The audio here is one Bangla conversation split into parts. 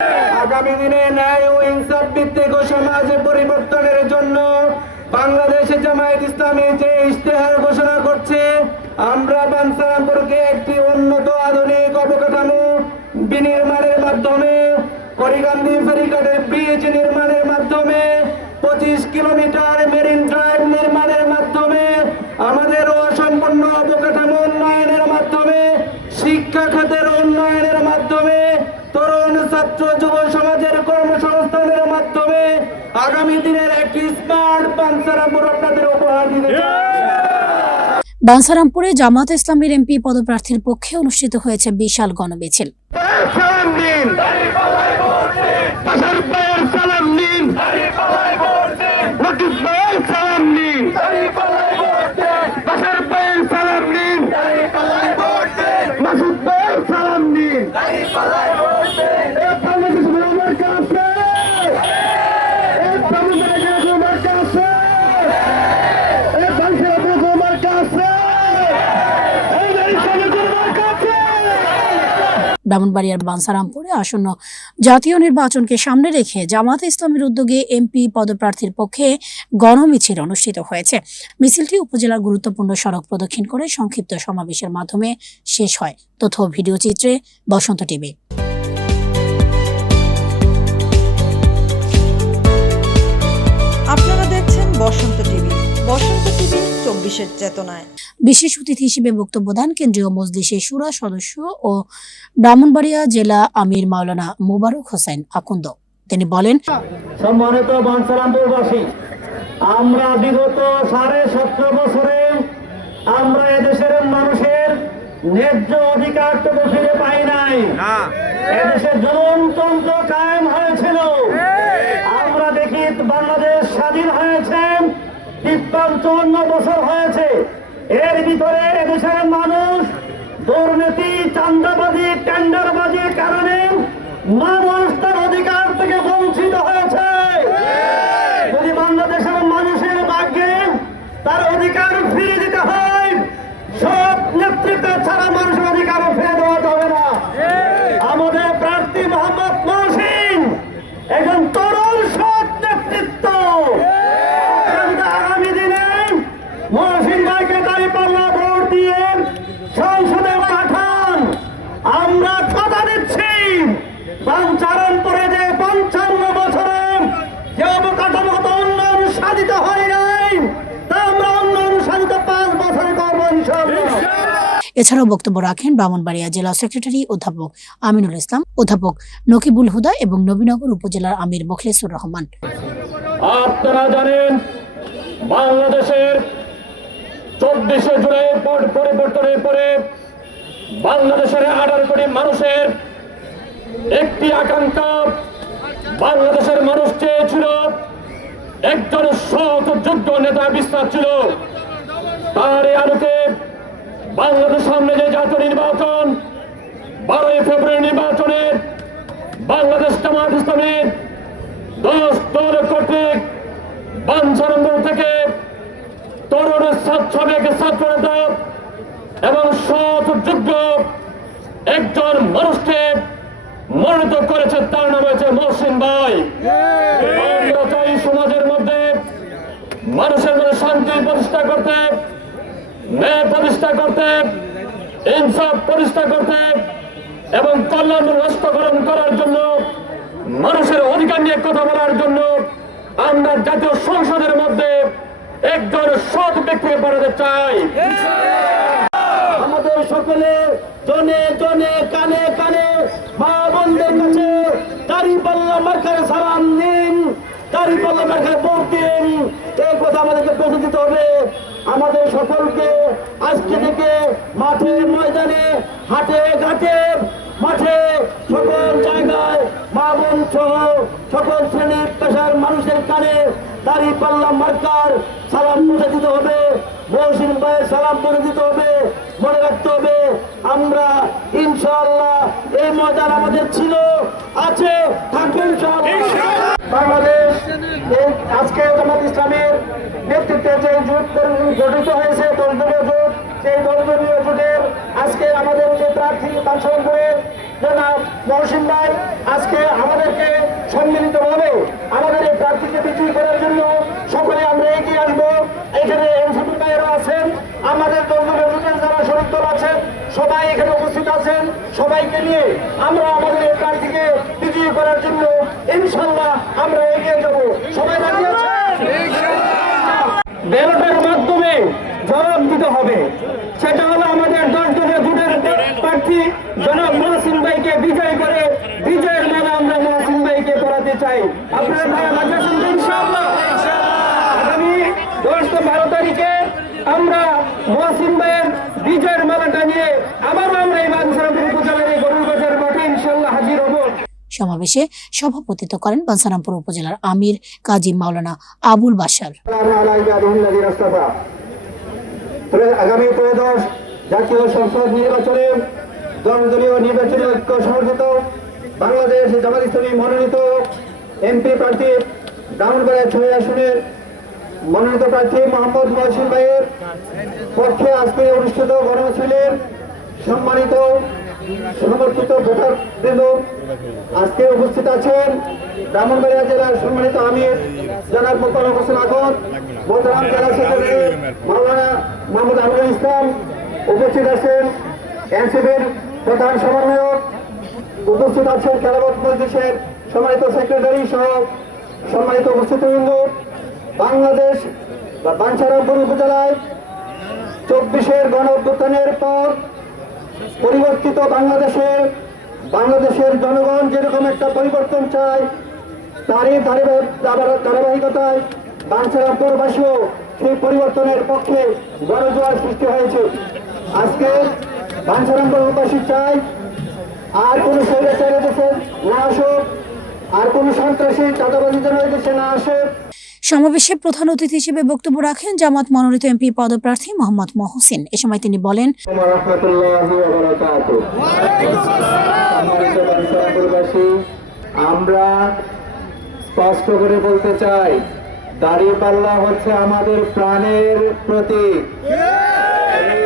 আগামী দিনে ন্যায় ও ইনসাফ ভিত্তিক ও সমাজে পরিবর্তনের জন্য বাংলাদেশে জামায়াত ইসলামী যে ইশতেহার ঘোষণা করছে, আমরা বাঞ্ছারামপুরকে একটি উন্নত আধুনিক অবকাঠামো বিনির্মাণের মাধ্যমে, করিকান্দি ফেরিঘাটের ব্রিজ নির্মাণের মাধ্যমে, 25 কিলোমিটার মেরিন ড্রাইভ নির্মাণের মাধ্যমে, আমাদের অসম্পূর্ণ অবকাঠামো উন্নয়নের মাধ্যমে, শিক্ষা খাতের উন্নয়নের মাধ্যমে, তরুণ ছাত্র যুব সমাজের কর্মসংস্থানের মাধ্যমে আগামী দিনের একটি স্মার্ট বাঞ্ছারামপুর আপনাদের উপহার দিতে চাই। বাঞ্ছারামপুরে জামায়াত ইসলামীর এমপি পদপ্রার্থীর পক্ষে অনুষ্ঠিত হয়েছে বিশাল গণমিছিল। ব্রাহ্মণবাড়িয়ার বাঞ্ছারামপুরে আসন্ন জাতীয় নির্বাচনকে সামনে রেখে জামায়াত ইসলামীর উদ্যোগে এমপি পদপ্রার্থীর পক্ষে গণমিছিল অনুষ্ঠিত হয়েছে। মিছিলটি উপজেলার গুরুত্বপূর্ণ সড়ক প্রদক্ষিণ করে সংক্ষিপ্ত সমাবেশের মাধ্যমে শেষ হয়। তথ্য ভিডিও চিত্রে বসন্ত টিভি। আপনারা দেখছেন বসন্ত টিভি। বসন্ত টিভি 24-এর চেতনায়। বিশেষ অতিথি হিসেবে বক্তব্য দেন কেন্দ্রীয় মজলিসের শুরা সদস্য ও ব্রাহ্মণবাড়িয়া জেলা আমির মাওলানা মোবারক হোসেন আকুন্দ। তিনি বলেন, সম্মানিত বাঞ্ছারামপুরবাসী, আমরা বিগত 17.5 বছরে আমরা এদেশের মানুষের ন্যায্য অধিকারটুকু ফিরে পাই নাই। এদেশে জনতন্ত্র কায়েম হয়েছিল। আমরা দেখি বাংলাদেশ স্বাধীন হয়েছে 53 বছর হয়েছে। এর ভিতরে এদেশের মানুষ দুর্নীতি, চাঁদাবাজি, টেন্ডারবাজির কারণে মানুষ তার অধিকার থেকে বঞ্চিত হয়েছে। যদি বাংলাদেশের মানুষের ভাগ্যে তার অধিকার ফিরে দিতে হয়, সব নেতৃত্ব ছাড়া মানুষের অধিকার ফিরে দেওয়া যাবে না। আমাদের প্রার্থী মোহাম্মদ মহসিন একজন তরুণ সৎ নেতৃত্ব। আগামী দিনে মহসিন ভাইকে দাঁড়িপাল্লা ভোট দিয়ে সংসদে পাঠান। আমরা কথা দিচ্ছি, বাঞ্ছারামপুরে যে 55 বছরে যে অবকাঠামোগত উন্নয়ন সাধিত হয় নাই, তা আমরা উন্নয়ন সাধিত 5 বছরে করবো ইনশাআল্লাহ। এছাড়াও বক্তব্য রাখেন ব্রাহ্মণবাড়িয়া জেলা সেক্রেটারি অধ্যাপক আমিনুল ইসলাম, অধ্যাপক নকিবুল হুদা এবং নবীনগর উপজেলার আমির মোখলেসুর রহমান। আপনারা জানেন, বাংলাদেশের 24শে জুলাই পরিবর্তনের পরে বাংলাদেশের 18 কোটি মানুষের একটি আকাঙ্ক্ষা, বাংলাদেশের মানুষ চেয়েছিল একজন সৎ যোগ্য নেতা বিস্তার ছিল। তার এই আলোকে বাংলাদেশ সামনে যে জাতীয় নির্বাচন, 12 ফেব্রুয়ারি নির্বাচনে বাংলাদেশ জামায়াত ইসলামীর 10 দল কর্তৃক বাঞ্ছারামপুর থেকে তরুণ ছাত্র নেতা এবং সৎ যোগ্য একজন মানুষকে মনোনীত করেছে, তার নাম হয়েছে মহসিন ভাই। আমরা চাই সমাজের মধ্যে মানুষের মধ্যে শান্তি প্রতিষ্ঠা করতে, ন্যায় প্রতিষ্ঠা করতে, ইনসাফ প্রতিষ্ঠা করতে এবং কল্যাণ রাষ্ট্রকরণ করার জন্য, মানুষের অধিকার নিয়ে কথা বলার জন্য আমরা জাতীয় সংসদের মধ্যে একজন সৎ ব্যক্তিকে পাঠাতে চাই। আমাদের সকলে জনে জনে কানে কানে মা বোনদের কাছে দাঁড়িপাল্লা মার্কায় সালাম নিন, দাঁড়িপাল্লা মার্কায় ভোট দিন, এই কথা আমাদেরকে পৌঁছে দিতে হবে। আমাদের সকলকে আজকে থেকে মাঠে ময়দানে, হাটে ঘাটে, মাঠে সকল জায়গায় মা বোন সহ সকল শ্রেণী পেশার মানুষের কানে দাঁড়িপাল্লা মার্কার সালাম পৌঁছে দিতে হবে। মহসিন ভাইয়ের সালাম পৌঁছে দিতে হবে। মনে রাখতে হবে, আমরা ইনশাআল্লাহ এই ময়দান আমাদের ছিল, আছে, থাকবে ইনশাআল্লাহ। বাংলাদেশ আজকে জামায়াত ইসলামীর নেতৃত্বে যে জোট গঠিত হয়েছে, দলদলীয় জোট, সেই দলদলীয় জোটের আজকে আমাদের যে প্রার্থী বাঞ্ছারামপুরের জনাব মহসিন ভাই আজকে আমাদেরকে সম্মিলিতভাবে আমাদের এই প্রার্থীকে বিজয়ী করার জন্য সকলে আমরা এগিয়ে আসবো। এখানে এনসিপি ভাইয়েরা আছেন, আমাদের দলগুলোর যারা শরীর দল আছেন, সবাই এখানে উপস্থিত আছেন। সবাইকে নিয়ে আমরা আমাদের এই প্রার্থীকে বিজয়ী করার জন্য ইনশাল্লাহ আমরা এগিয়ে যাব। সবাই রাজি আছেন? ব্যালটের মাধ্যমে জবাব দিতে হবে। সেটা হলো আমাদের 10 দলীয় জোটের প্রার্থী জনাব মহসিন ভাইকে বিজয় করে বিজয়ের মালা আমরা মহসিন ভাইকে পড়াতে চাই। আপনারা ভাইয়া রাজি আছেন তো ইনশাআল্লাহ? আগামী 12 তারিখে আমরা মহসিন ভাইয়ের বিজয়ের মালাটা নিয়ে আবারও আমরা এই বাঞ্ছারামপুর উপজেলার এই গরুরবাজার মাঠে ইনশাআল্লাহ হাজির হব। সমাবেশে সভাপতিত্ব করেন বাঞ্ছারামপুর উপজেলার আমির কাজী মাওলানা আবুল বাশার। আগামী ত্রয়োদশ জাতীয় সংসদ নির্বাচনে দলীয় নির্বাচনী ঐক্য সমর্থিত বাংলাদেশ জামাত ইসলামী মনোনীত এমপি প্রার্থী ব্রাহ্মণবাড়িয়া 6 আসনের মনোনীত প্রার্থী মোহাম্মদ মহসিন ভাইয়ের পক্ষে আজকে অনুষ্ঠিত গণমিছিলের সম্মানিত সমর্থিত ভোটার বৃন্দ আজকে উপস্থিত আছেন ব্রাহ্মণবাড়িয়া জেলার সম্মানিত আমির জনাব মোতালেব হোসেন আগর, মোহতারাম জেলা সেক্রেটারি মাওলানা মোহাম্মদ আমিরুল ইসলাম, উপস্থিত আছেন এনসিপির প্রধান সমন্বয়ক, উপস্থিত আছেন খেলাফত মজলিসের সম্মানিত সেক্রেটারি সহ সম্মানিত উপস্থিতবৃন্দ। বাংলাদেশ বা বাঞ্ছারামপুর উপজেলায় 24-এর গণ অভ্যুত্থানের পর পরিবর্তিত বাংলাদেশের জনগণ যেরকম একটা পরিবর্তন চায় তারই ধারাবাহিকতায় বাঞ্ছারামপুরবাসীও সেই পরিবর্তনের পক্ষে গণজোয়ার সৃষ্টি হয়েছে। আজকে বাঞ্ছারামপুরবাসী চাই আর কোনো স্বৈরাচার দেশে না আসুক, আর কোনো সন্ত্রাসী চাঁদাবাজি যেন দেশে না আসে। সমাবেশে প্রধান অতিথি হিসেবে বক্তব্য রাখেন জামাত মনোনীত এমপি পদপ্রার্থী মোহাম্মদ মহসিন। এ সময় তিনি বলেন, আমরা স্পষ্ট করে বলতে চাই, দাঁড়িপাল্লা হচ্ছে আমাদের প্রাণের প্রতীক।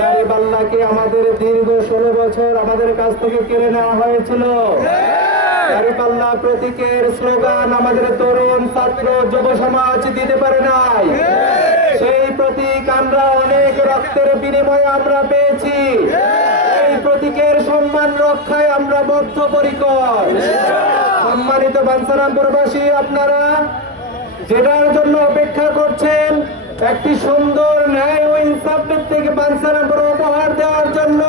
দাঁড়িপাল্লাকে আমাদের দীর্ঘ 16 বছর আমাদের কাছ থেকে কেড়ে নেওয়া হয়েছিল। দাঁড়িপাল্লা প্রতীকের স্লোগান আমাদের তরুণ ছাত্র যুব সমাজ দিতে পারে নাই। সেই প্রতীক আমরা অনেক রক্তের বিনিময়ে আমরা পেয়েছি। এই প্রতীকের সম্মান রক্ষায় আমরা বদ্ধপরিকর। সম্মানিত বাঞ্ছারামপুরবাসী, আপনারা যেটার জন্য অপেক্ষা করছেন, একটি সুন্দর ন্যায় ও ইনসাফ থেকে বাঞ্ছারামপুর উপহার দেওয়ার জন্য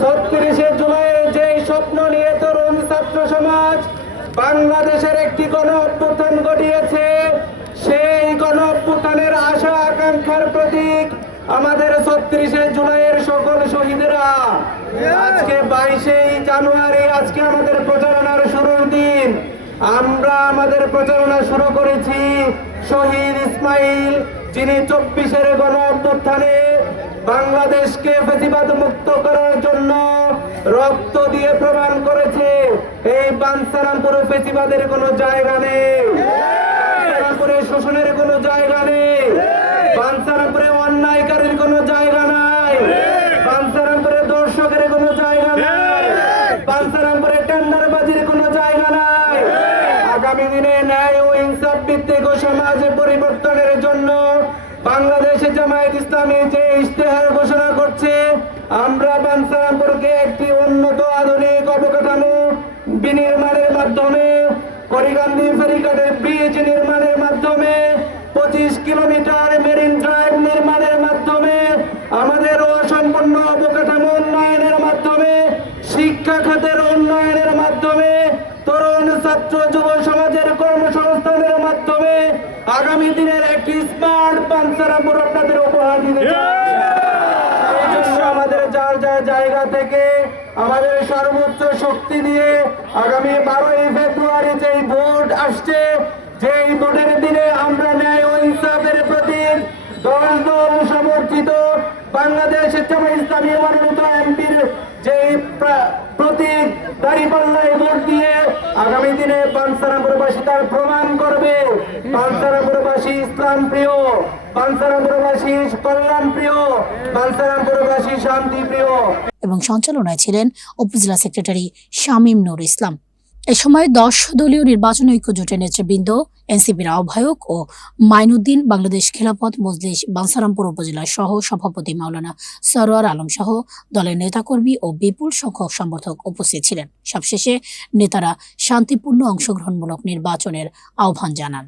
36 জুলাই যে স্বপ্ন নিয়ে তরুণ ছাত্র সমাজ বাংলাদেশের একটি গণ অভ্যুত্থান ঘটিয়েছে, সেই গণ অভ্যুত্থানের আশা আকাঙ্ক্ষার প্রতীক আমাদের 36 জুলাইয়ের সকল শহীদেরা। আজকে 22 জানুয়ারি আজকে আমাদের প্রচারণার শুরুর দিন। আমরা আমাদের প্রচারণা শুরু করেছি শহীদ ইসমাইল, যিনি 24-এর গণ অভ্যুত্থানে বাংলাদেশকে ফ্যাসিবাদ মুক্ত করার জন্য রক্ত দিয়ে প্রমাণ করেছে এই বাঞ্ছারামপুরে ফ্যাসিবাদের কোনো জায়গা নেই, বাঞ্ছারামপুরে শোষণের কোনো জায়গা নেই, বাঞ্ছারামপুরে অন্যায়কারীর কোনো জায়গা নাই, বাঞ্ছারামপুরে দর্শকের কোনো জায়গা নাই, বাঞ্ছারামপুরে টেন্ডারবাজির কোনো জায়গা নাই। আগামী দিনে ন্যায় ও ইনসাফ ভিত্তিক সমাজে পরিবর্তনের জন্য বাংলাদেশে জামায়াত ইসলামী যে ইশতেহার ঘোষণা করছে, আমরা বাঞ্ছারামপুরকে একটি উন্নত আধুনিক অবকাঠামো বিনির্মাণের মাধ্যমে, করিকান্দি ফেরিঘাটের ব্রিজ নির্মাণের মাধ্যমে, 25 কিলোমিটার মেরিন ড্রাইভ নির্মাণের মাধ্যমে, আমাদের অসম্পূর্ণ অবকাঠামো উন্নয়নের মাধ্যমে, শিক্ষা খাতের উন্নয়নের মাধ্যমে, তরুণ ছাত্র যুব সমাজের কর্মসংস্থানের মাধ্যমে আগামী দিনের একটি স্মার্ট বাঞ্ছারামপুর আপনাদের উপহার দিতে চাই। এই জন্য আমাদের যার যার জায়গা থেকে আমাদের সর্বোচ্চ শক্তি দিয়ে আগামী 12 ফেব্রুয়ারি যেই ভোট আসছে, যেই ভোটের দিনে আমরা ন্যায় ও ইনসাফের প্রতীক 10 দল সমর্থিত বাংলাদেশ জামায়াত ইসলামী মনোনীত এমপির যেই প্রতীক দাঁড়িপাল্লায় ভোট দিয়ে আগামী দিনে বাঞ্ছারামপুরবাসী তার প্রমাণ করবে বাঞ্ছারামপুরবাসী ইসলাম প্রিয়, বাঞ্ছারামপুরবাসী কল্যাণ প্রিয়, বাঞ্ছারামপুরবাসী শান্তি প্রিয়। এবং সঞ্চালনায় ছিলেন উপজেলা সেক্রেটারি শামীম নূর ইসলাম। এ সময় 10 দলীয় নির্বাচন ঐক্য জোটের নেতৃবৃন্দ, এনসিপির আহ্বায়ক ও মাইনুদ্দিন, বাংলাদেশ খেলাফত মজলিস বাঞ্ছারামপুর উপজেলা সহ সভাপতি মাওলানা সরোয়ার আলম সহ দলের নেতাকর্মী ও বিপুল সংখ্যক সমর্থক উপস্থিত ছিলেন। সবশেষে নেতারা শান্তিপূর্ণ অংশগ্রহণমূলক নির্বাচনের আহ্বান জানান।